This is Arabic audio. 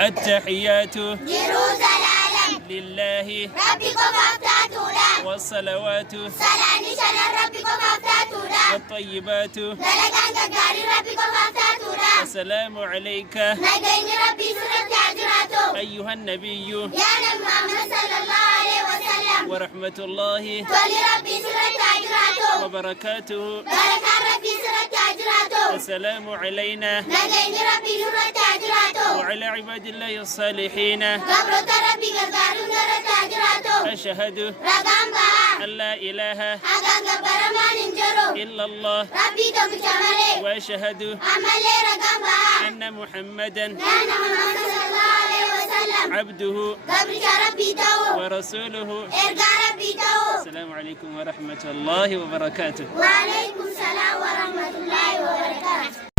التحيات جروز العالم لله ربكم أفتاتولا والصلوات صلاني شرر ربكم أفتاتولا والطيبات دلقان كداري ربكم أفتاتولا السلام عليك نجين ربي سورة تعجراتو أيها النبي يا نبي محمد صلى الله عليه وسلم ورحمة الله تولي ربي سورة تعجراتو وبركاته بركة ربي سورة تعجراتو السلام علينا نجين ربي سورة تعجراتو وعلى عباد الله الصالحين قبرت ربي قدارون سورة تعجراتو أشهد رقم بها أن لا إله حقا قبرمان انجرو إلا الله ربي تبجمالي وأشهد عمل رقم بها أن محمدا لأن محمد صلى الله عليه وسلم عبده قبرك ربي تو ورسوله. ارجع ربي تو. السلام عليكم ورحمة الله وبركاته. وعليكم السلام ورحمة الله وبركاته.